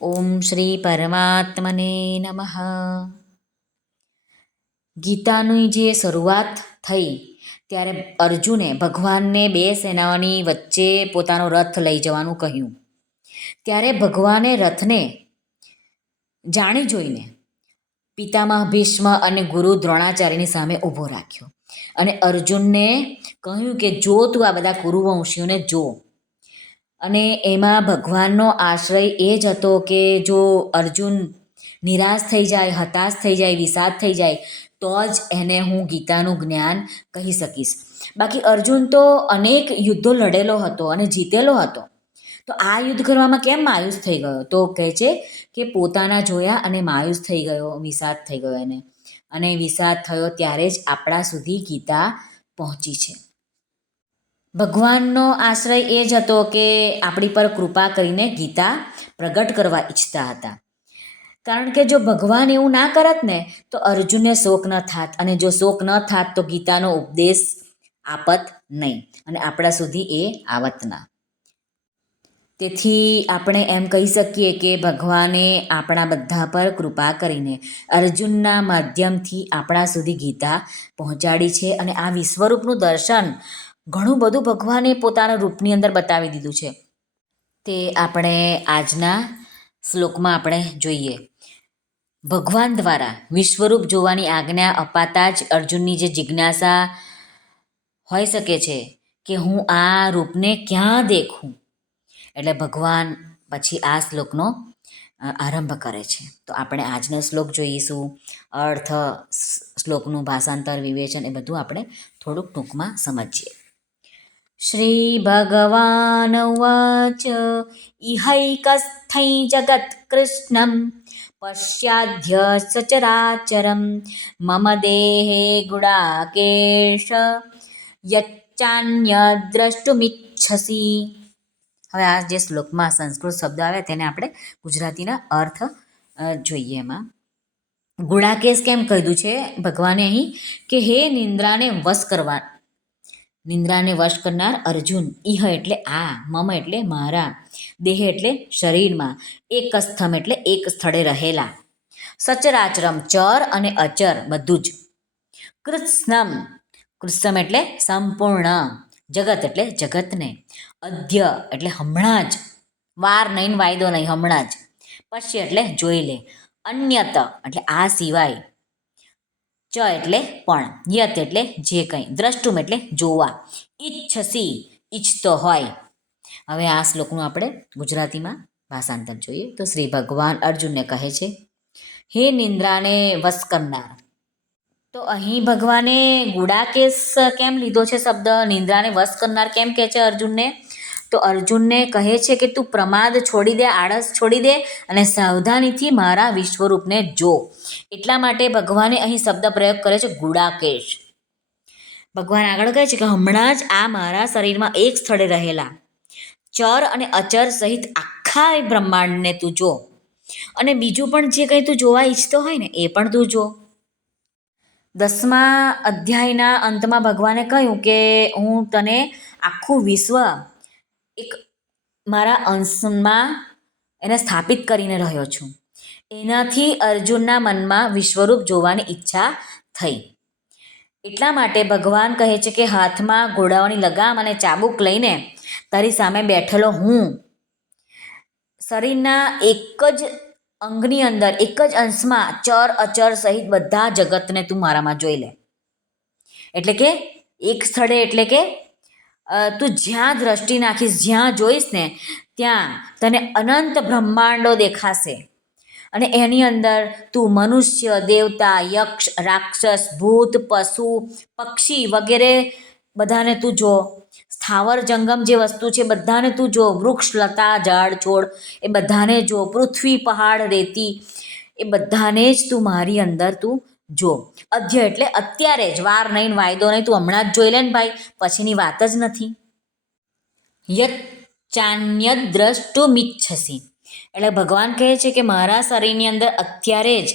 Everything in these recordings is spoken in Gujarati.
ઓમ શ્રી પરમાત્મને નમઃ ગીતાની જે શરૂઆત થઈ, ત્યારે અર્જુને ભગવાનને બે સેનાઓની વચ્ચે પોતાનો રથ લઈ જવાનું કહ્યું. ત્યારે ભગવાને રથને જાણી જોઈને પિતામહ ભીષ્મ અને ગુરુ દ્રોણાચાર્યની સામે ઊભો રાખ્યો અને અર્જુનને કહ્યું કે, જો તું આ બધા કુરુવંશીઓને જો અને એમાં ભગવાનનો આશ્રય એ જ હતો કે જો અર્જુન નિરાશ થઈ જાય, હતાશ થઈ જાય, વિષાદ થઈ જાય, તો જ એને હું ગીતાનું જ્ઞાન કહી શકીશ. બાકી અર્જુન તો અનેક યુદ્ધો લડેલો હતો અને જીતેલો હતો. તો આ યુદ્ધ કરવામાં કેમ માયુસ થઈ ગયો? તો કહે છે કે પોતાના જોયા અને માયુસ થઈ ગયો, વિષાદ થઈ ગયો એને. અને વિષાદ થયો ત્યારે જ આપણા સુધી ગીતા પહોંચી છે. ભગવાનનો આશ્રય એ જ હતો કે આપણી પર કૃપા કરીને ગીતા પ્રગટ કરવા ઈચ્છતા હતા. કારણ કે જો ભગવાન એવું ના કરત ને, તો અર્જુનને શોક ન થાત અને જો શોક ન થાત, તો ગીતાનો ઉપદેશ આપત નહીં અને આપણા સુધી એ આવત ના. તેથી આપણે એમ કહી શકીએ કે ભગવાને આપણા બધા પર કૃપા કરીને અર્જુનના માધ્યમથી આપણા સુધી ગીતા પહોંચાડી છે અને આ વિશ્વરૂપનું દર્શન ઘણું બધું ભગવાને પોતાના રૂપની અંદર બતાવી દીધું છે. તે આપણે આજના શ્લોકમાં આપણે જોઈએ. ભગવાન દ્વારા વિશ્વરૂપ જોવાની આજ્ઞા અપાતા જ અર્જુનની જે જિજ્ઞાસા હોઈ શકે છે કે હું આ રૂપને ક્યાં દેખું? એટલે ભગવાન પછી આ શ્લોકનો આરંભ કરે છે. તો આપણે આજનો શ્લોક જોઈશું. અર્થ શ્લોકનું ભાષાંતર, વિવેચન એ બધું આપણે થોડુંક ટૂંકમાં સમજીએ. શ્રી इहैकस्थै ઉવાચ पश्याद्य सचराचरं। मम देहे ગુડાકેશ યચ્ચાન્યદ્રષ્ટુમિચ્છસી હવે આ જે શ્લોકમાં સંસ્કૃત શબ્દ આવે તેને આપણે ગુજરાતીના અર્થ જોઈએ એમાં. ગુડાકેશ કેમ કહ્યું છે? ભગવાને અહીં કે હે નિંદ્રાને વશ કરવા નિંદ્રાને વશ કરનાર અર્જુન ઇહ એટલે આ, મમ એટલે મારા, દેહ એટલે શરીરમાં, એક સ્થમ એટલે એક સ્થળે રહેલા. સચરાચરમ ચર અને અચર બધું જ. કૃત્સ્નમ કૃત્સમ એટલે સંપૂર્ણ, જગત એટલે જગતને. અધ્ય એટલે હમણાં જ. વાર નહીં વાયદો નહીં, હમણાં જ. પશ્ય એટલે જોઈ લે. અન્યત એટલે આ સિવાય. ચ એટલે પણ, યત એટલે જે કંઈ, દ્રષ્ટુમ એટલે જોવા. ઈચ્છસી, ઈચ્છતો હોય. હવે આ શ્લોકનું આપણે ગુજરાતીમાં ભાષાંતર જોઈએ. તો શ્રી ભગવાન અર્જુનને કહે છે, હે નિંદ્રાને વસ કરનાર. તો અહીં ભગવાને ગુડાકેશ કેમ લીધો છે શબ્દ? નિંદ્રાને વશ કરનાર કેમ કહે છે અર્જુનને? તો અર્જુનને કહે છે કે તું પ્રમાદ છોડી દે, આળસ છોડી દે અને સાવધાનીથી મારા વિશ્વરૂપને જો. એટલા માટે ભગવાને અહીં શબ્દ પ્રયોગ કરે છે, ગુડાકેશ. ભગવાન આગળ કહે છે કે હમણાં જ આ મારા શરીરમાં એક સ્થળે રહેલા. ચર અને અચર સહિત આખા બ્રહ્માંડને તું જો. અને બીજું પણ જે કંઈ તું જોવા ઈચ્છતો હોય ને, એ પણ તું જો. દસમા અધ્યાયના અંતમાં ભગવાને કહ્યું કે હું તને આખું વિશ્વ એક મારા અંશમાં એને સ્થાપિત કરીને રહ્યો છું. એનાથી અર્જુનના મનમાં વિશ્વરૂપ જોવાની ઈચ્છા થઈ. એટલા માટે ભગવાન કહે છે કે હાથમાં ઘોડાઓની લગામ અને ચાબુક લઈને તારી સામે બેઠેલો હું. શરીરના એક જ અંગની અંદર, એક જ અંશમાં ચર અચર સહિત બધા જગતને તું મારામાં જોઈ લે. એટલે કે એક સ્થળે એટલે કે તું જ્યાં દ્રષ્ટિ નાખીશ, જ્યાં જોઈશ ને, ત્યાં તને અનંત બ્રહ્માંડો દેખાશે. અને એની અંદર તું મનુષ્ય, દેવતા, યક્ષ, રાક્ષસ, ભૂત, પશુ, પક્ષી વગેરે બધાને તું જો. સ્થાવર જંગમ જે વસ્તુ છે, બધાને તું જો. વૃક્ષ, લતા, ઝાડ, છોડ, એ બધાને જો. પૃથ્વી, પહાડ, રેતી, એ બધાને જ તું મારી અંદર તું જો. અધ્ય એટલે અત્યારે જ વાર નહીં વાયદો નહીં, તું હમણાં જ જોઈ લે ને ભાઈ, પછીની વાત જ નથી. યત ચાન્ય દ્રષ્ટુમિચ્છસી એટલે ભગવાન કહે છે કે મારા શરીરની અંદર અત્યારે જ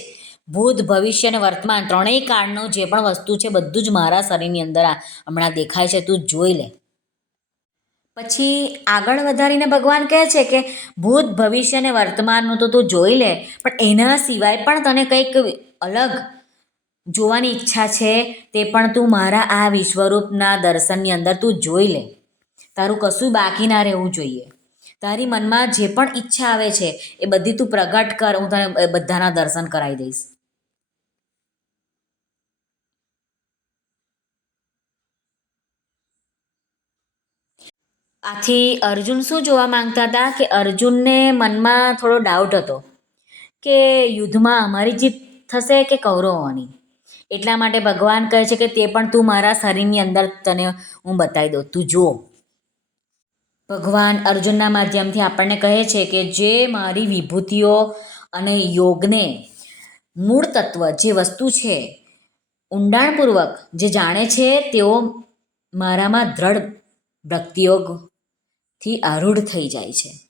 ભૂત, ભવિષ્ય અને વર્તમાન ત્રણેય કાળનો જે પણ વસ્તુ છે, બધું જ મારા શરીરની અંદર આ હમણાં દેખાય છે, તું જોઈ લે. પછી આગળ વધારીને ભગવાન કહે છે કે ભૂત, ભવિષ્ય અને વર્તમાનનું તો તું જોઈ લે, પણ એના સિવાય પણ તને કંઈક અલગ જોવાની ઈચ્છા છે તે પણ તું મારા આ વિશ્વરૂપના દર્શનની અંદર તું જોઈ લે. તારું કશું બાકી ના રહેવું જોઈએ. તારી મનમાં જે પણ ઈચ્છા આવે છે એ બધી તું પ્રગટ કર, હું તને બધાના દર્શન કરાવી દઈશ. આથી અર્જુન શું જોવા માંગતા હતા કે અર્જુનને મનમાં થોડો ડાઉટ હતો કે યુદ્ધમાં અમારી જીત થશે કે કૌરવોની એટલા માટે ભગવાન કહે છે કે તે પણ તું મારા શરીરની અંદર તને હું બતાવી દઉં. તું જો ભગવાન અર્જુનના માધ્યમથી આપણને કહે છે કે જે મારી વિભૂતિઓ અને યોગને મૂળ તત્વ જે વસ્તુ છે, ઊંડાણપૂર્વક જે જાણે છે, તેઓ મારામાં દ્રઢ ભક્તિયોગથી આરૂઢ થઈ જાય છે.